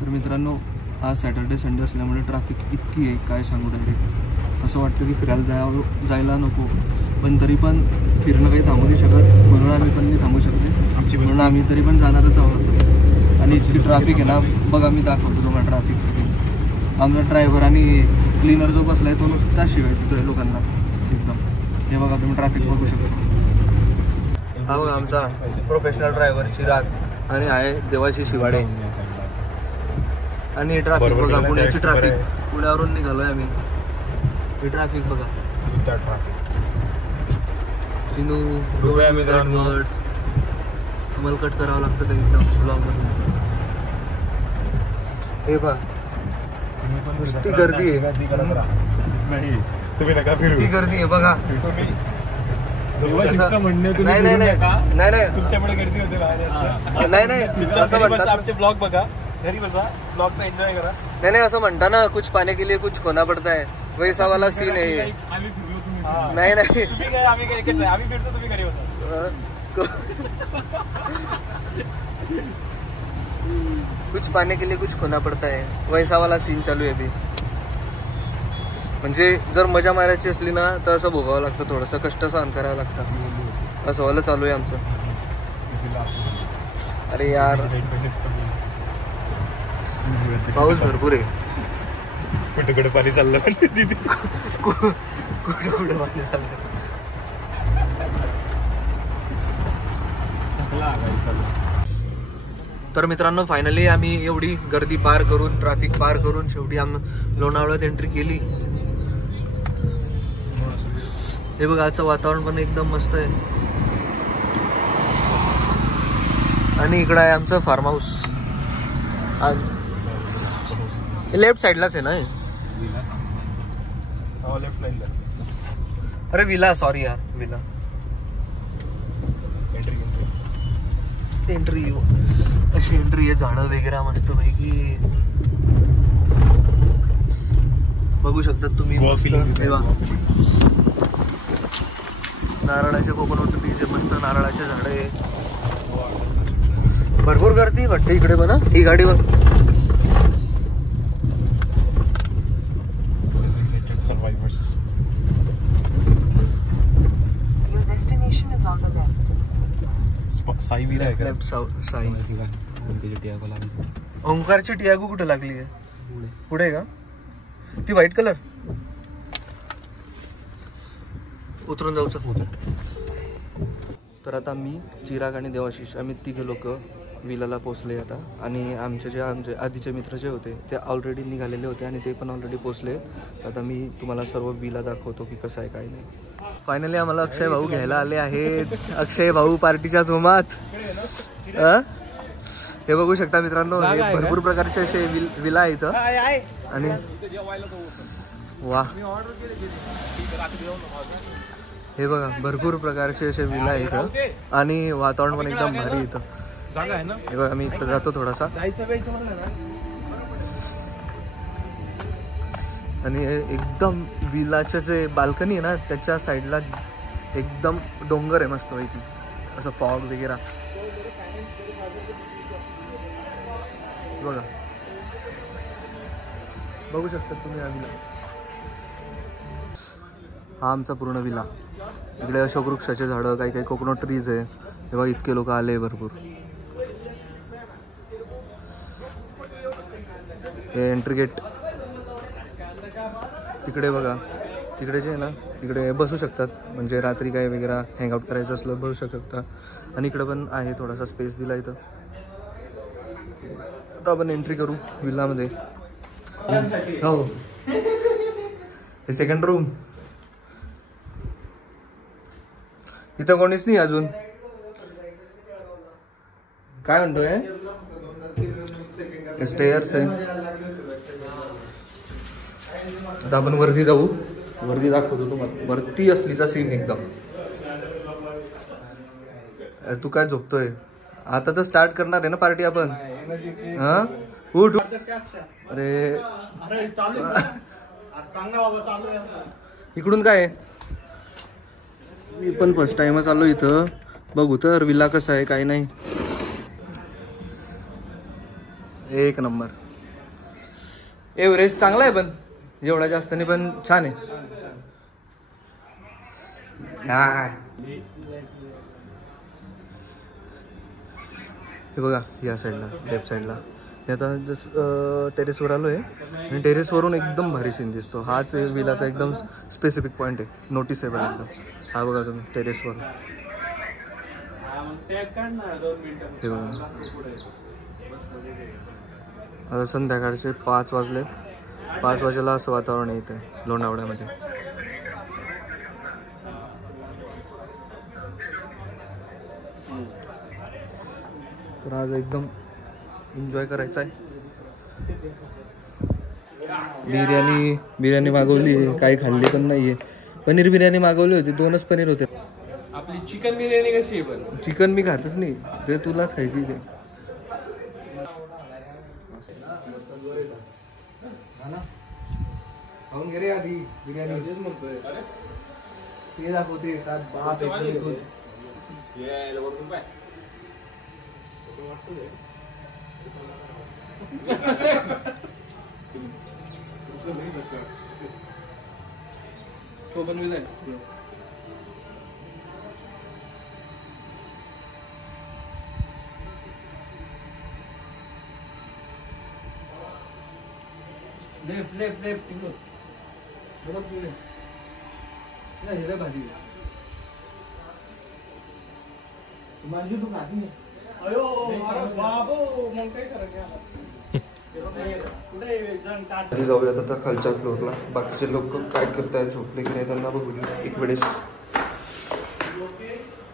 तर मित्रांनो, आज सॅटर्डे संडे असल्यामुळे ट्रॅफिक इतकी आहे काय सांगू. डायरेक्ट असं वाटतं की फिरायला जायला नको, पण तरी पण फिरणं काही थांबू नाही शकत, म्हणून आम्ही पण नाही थांबू शकते, म्हणून आम्ही तरी पण जाणारच आहोत. आणि इतकी ट्रॅफिक आहे ना बघा, मी दाखवतो तुम्हाला ट्रॅफिक. आमचा ड्रायव्हर आणि क्लीनर जो बसला आहे तो नुसता शिवाय देतोय लोकांना एकदम. हे बघा तुम्ही ट्रॅफिक बघू शकता. हा बघा आमचा प्रोफेशनल ड्रायव्हर चिराग आणि आहे देवाशी शिवाडे. आणि ट्रॅफिक बघा, पुण्याची ट्रॅफिक. पुण्यावरून निघालोय आम्ही. ही ट्रॅफिक बघा. चिनू वर्ड्स मला कट करावं लागतं का एकदम ब्लॉगमध्ये. हे बघा नुसती गर्दी आहे. ती गर्दी आहे बघा. नाही नाही नाही असं म्हणतात. आमचे ब्लॉग बघा, घरी बसा, ब्लॉगचा एन्जॉय करा. नाही असं म्हणता ना, कुछ पाने के लिए कुछ खोना पडता है, वैसा वाला सीन आहे. नाही नाही आम्ही फिरतो, तुम्ही घरी बसा. कुछ पाने के लिए कुछ खोना पडता है, वैसा वाला सीन चालू आहे अभी. म्हणजे जर मजा मारायची असली ना तर असं भोगावं लागतं, थोडंसं कष्ट सहन करावं लागतं. असं वाला चालू आहे आमचं. अरे यार पाऊस भरपूर आहे. कुठे कुठे पाणी चाललं, कुठे कुठे पाणी चाललं. तर मित्रांनो, फायनली आम्ही एवढी गर्दी पार करून, ट्रॅफिक पार करून शेवटी आम्ही लोणावळ्यात एंट्री केली. हे बघा, आजचं वातावरण पण एकदम मस्त आहे. आणि इकडं आहे आमचं फार्म हाऊस. लेफ्ट साइडलाच आहे ना. अरे विला, सॉरी यार, विला. एंट्री अशी एंट्री आहे. झाडं वगैरे मस्त पैकी बघू शकतात तुम्ही. नारळाचे कोकोनट ट्रीज मस्त, नारळाचे झाड आहे. भरपूर गर्दी वाटते इकडे पण. ही गाडी बघ. ओंकारची टियागो कुठे लागली आहे? पुढे का ती व्हाईट कलर? उतरून जाऊचं. तर आता मी, चिराग आणि देवाशिष आम्ही तिघे लोक विलाला पोचले आता. आणि आमचे आधीचे मित्र जे होते ते ऑलरेडी निघालेले होते आणि ते पण ऑलरेडी पोचले. आता मी तुम्हाला सर्व विला दाखवतो की कसं आहे काय नाही. फायनली आम्हाला अक्षय भाऊ घ्यायला आले आहेत. अक्षय भाऊ पार्टीच्या जोमात. हे बघू शकता मित्रांनो, भरपूर प्रकारचे असे विला आहेत. आणि वा, हे बघा भरपूर प्रकारचे असे विला आहेत आणि वातावरण पण एकदम भारी येतं. हे बघा, मी इकडे जातो थोडासा. आणि एकदम विलाचे जे बाल्कनी आहे ना त्याच्या साईडला एकदम डोंगर आहे मस्त पैकी, असं फॉग वगैरे बघा. बघू शकता तुम्ही हा विला. हा आमचा पूर्ण विला. इकडे अशोक वृक्षाचे झाडं, काही काही कोकोनट ट्रीज आहे. तेव्हा इतके लोक आले भरपूर. हे एंट्री गेट. तिकडे बघा, तिकडे जे आहे ना तिकडे बसू शकतात, म्हणजे रात्री काय वगैरे हँगआउट करायचं असलं बसू शकता. आणि इकडे पण आहे थोडासा स्पेस दिला इथं. आता आपण एंट्री करू विलामध्ये. हो, हे सेकंड रूम. इथं कोणीच नाही अजून. काय म्हणतोय? स्टेअर्स आहे. आता आपण वरती जाऊ. वरती दाखवतो तुम्हाला. वरती असलीचा सीन एकदम. तू काय झोपतोय? आता तर स्टार्ट करणार आहे ना पार्टी आपण. हा उठ. अरे इकडून काय? मी पण फर्स्ट टाइमच आलो इथं. बघू तर विला कसा आहे काय नाही. एक नंबर. एव्हरेज चांगला आहे पण एवढा जास्त नाही पण छान आहे. हे बघा या साईडला लेफ्ट साईडला मी आता जस्ट टेरेसवर आलो आहे आणि टेरेसवरून एकदम भारी सीन दिसतो. हाच विलाचा एकदम स्पेसिफिक पॉईंट आहे, नोटिसेबल एकदम. हा बघा तुम्ही टेरेसवर. हे बघा आता संध्याकाळचे 5 वाजलेत. 5 वाजेला असं वातावरण येत आहे लोणावळ्यामध्ये. तर आज एकदम एन्जॉय करायचा आहे. बिर्याणी मागवली आहे, काही खाल्ली पण नाहीये. पनीर बिर्याणी मागवली होती, 2च पनीर होते. आपली चिकन बिर्याणी कशी आहे पण? चिकन मी खातच नाही, ते तुलाच खायची ते. खाऊन घे रे आधी बिर्याणी. तेच म्हणतोय ते दाखवते का बाप एकदम. तो बनविलाय लेफ्ट तिकडून बरोबर तुले नाही हिरा भाजी माझी तू खाती नाही. अयो बाबो मग काय करायचं. जाऊयात आता खालच्या फ्लोअरला. बाकीचे लोक काय करताय, झोपले की नाही त्यांना बघू एक वेळेस.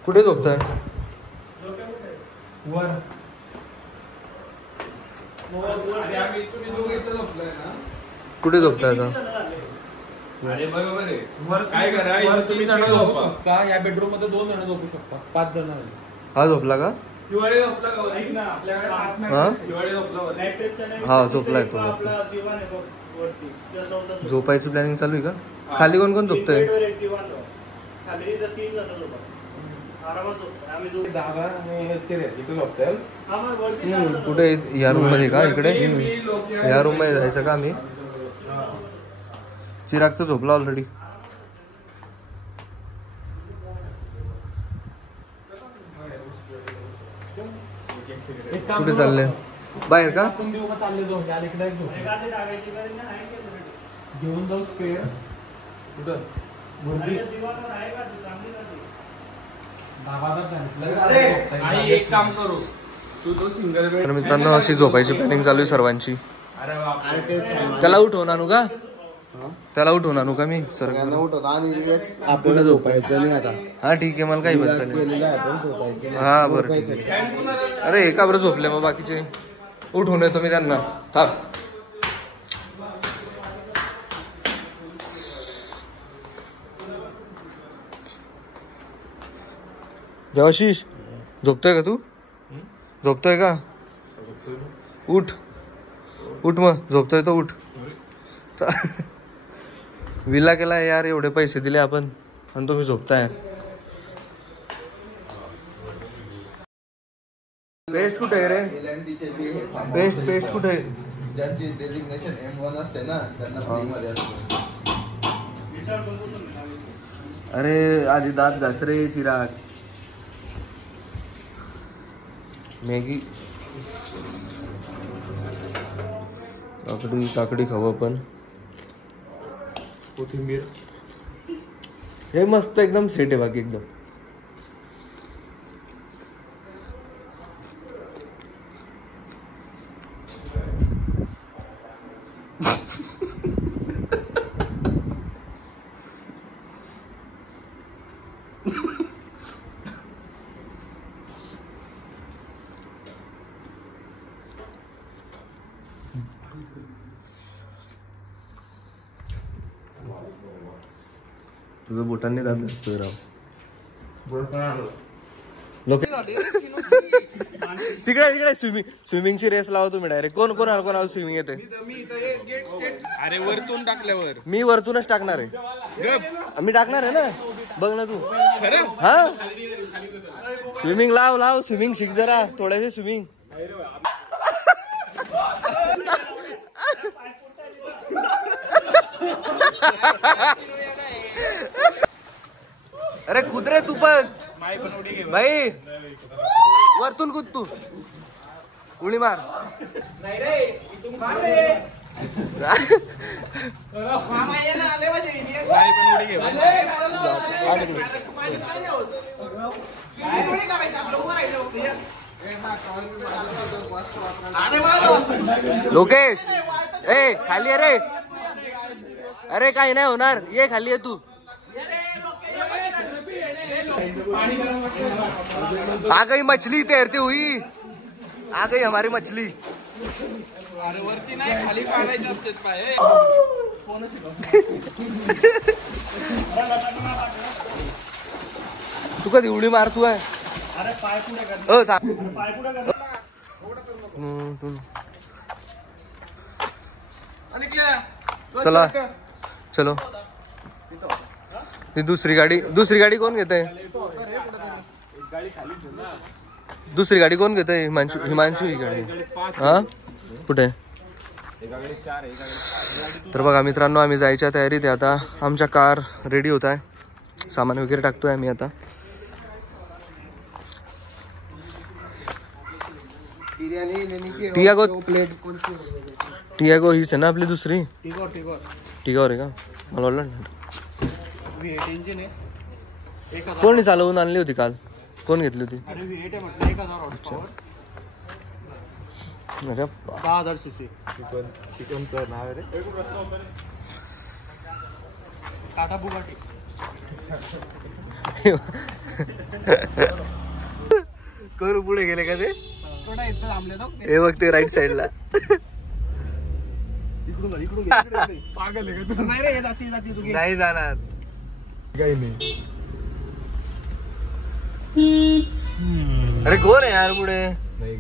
कुठे झोपताय? वर कुठे झोपताय आता? अरे बरोबर आहे. वर काय करा, तुम्ही जण झोपू शकता. या बेडरूम मध्ये 2 जण झोपू शकता. 5 जण. हा झोपला का? दिवाळी झोपला का? ऐक ना, आपल्याकडे 5 मॅट्रेस. दिवाळी झोपला. हा झोपलाय तो. झोपायचं प्लॅनिंग चालू आहे का? खाली कोण कोण झोपतंय? कुठे? या रूम मध्ये का? इकडे या रूम मध्ये जायचं का? आम्ही चिराग तर झोपला ऑलरेडी. कुठे चालले? बाहेर का? घेऊन जाऊ स्पेअर. कुठं? एक काम करू, तू तो सिंगल बेड. मित्रांनो अशी झोपायची प्लॅनिंग चालू आहे सर्वांची. त्याला उठवून आणू का? त्याला उठवून आणू का मी? सर आपल्याला झोपायचं नाही आता. हा ठीक आहे, मला काही बदल. हा बरं ठीक आहे. अरे का बरं झोपले मग बाकीचे? उठवून येतो मी त्यांना. थांब. देवाशीष झोपतोय का तू? झोपतोय का? उठ उठ मग. झोपतोय तो उठ. विला केलाय यार, एवढे पैसे दिले आपण आणि तुम्ही झोपताय. पेस्ट कुठे आहे रे? पेस्ट कुठे आहे? ज्यांची डेजिग्नेशन M1 असते ना त्यांना फ्री मध्ये असते. अरे आधी दात घास रे चिराग. मॅगी काकडी खाऊ आपण. कोथिंबीर हे मस्त एकदम सेट आहे बाकी एकदम. तुझं बोटांनी दात घासतोय राव. लोक तिकडे स्विमिंगची रेस लावा तुम्ही डायरेक्ट. कोणाला स्विमिंग येते? अरे वरतून टाकल्यावर मी वरतूनच टाकणार आहे. मी टाकणार आहे ना, बघ ना तू. हा स्विमिंग लाव स्विमिंग शिक जरा थोड्याशे स्विमिंग. अरे कूद रे तू पण भाई, वरतून कूद तू, उडी मार. लोकेश ए खाली आहे रे. अरे काही नाही होणार, ये खाली आहे तू. आ गई मछली तैरती हुई, आ गई हमारी मछली. अरे वरती नाही, खाली पाडायचे असते पाय. तू कधी उडी मारतो आहे. अरे पाय पुढे कर, पाय पुढे कर. चला चलो. ती दुसरी गाडी कोण घेत आहे. दुसरी गाडी कोण घेत आहे. हिमांशू ही गाडी. हा कुठे. तर बघा मित्रांनो, आम्ही जायच्या तयारीत आहे आता. आमच्या कार रेडी होत आहे, सामान वगैरे टाकतोय आम्ही आता. टियागो हीच आहे ना आपली दुसरी. टिगॉर आहे का. मला वाटलं कोणी चालवून आणली होती काल. कोण घेतली होती. अरे 10,000 cc. टाटा बुगाटी. करू पुढे गेले का ते. थोडा इथं थांबले तो. हे बघ ते राईट साइडला. पागल आहे का तू. नाही रे, जाती तू. नाही जाणार काही नाही. अरे कोण आहे यार पुढे.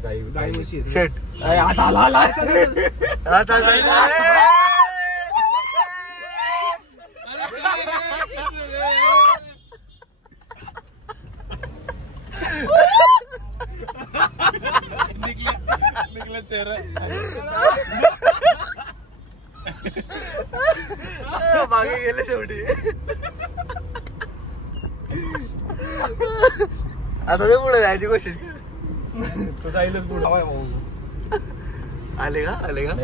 गाई म्हशी. शेट आता आला. निकला चेहरा. मागे गेले शेवटी. आता ते पुढे जायची कोशिश. तो जाईलच पुढे. आले का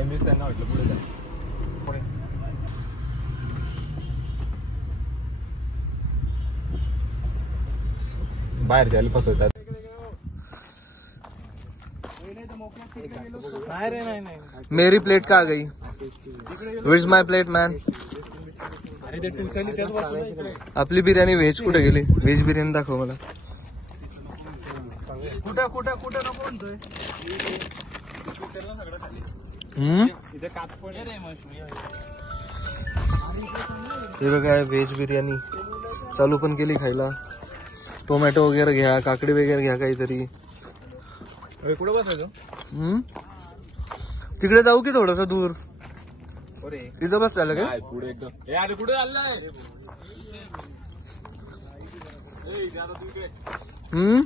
मीच त्यांना वाटलं पुढे जा. बाहेर जायला फसवतात. नाही रे, नाही. मेरी प्लेट का आ गई. Where's my plate man. अरे ते टुचली त्याच बसलं. आपली बिर्याणी व्हेज कुठे गेली. व्हेज बिर्याणी दाखव मला. कुठं नको म्हणतोय. इथे काच पण रे मशमी. हे बघा व्हेज बिर्याणी चालू पण केली खायला. टोमॅटो वगैरे घ्या, काकडी वगैरे घ्या काहीतरी. कुठं बसायचं. तिकडे जाऊ की थोडस दूर. अरे तिथं बस झालं काय. पुढे एकदम. अरे कुठे चाललाय. हम्म.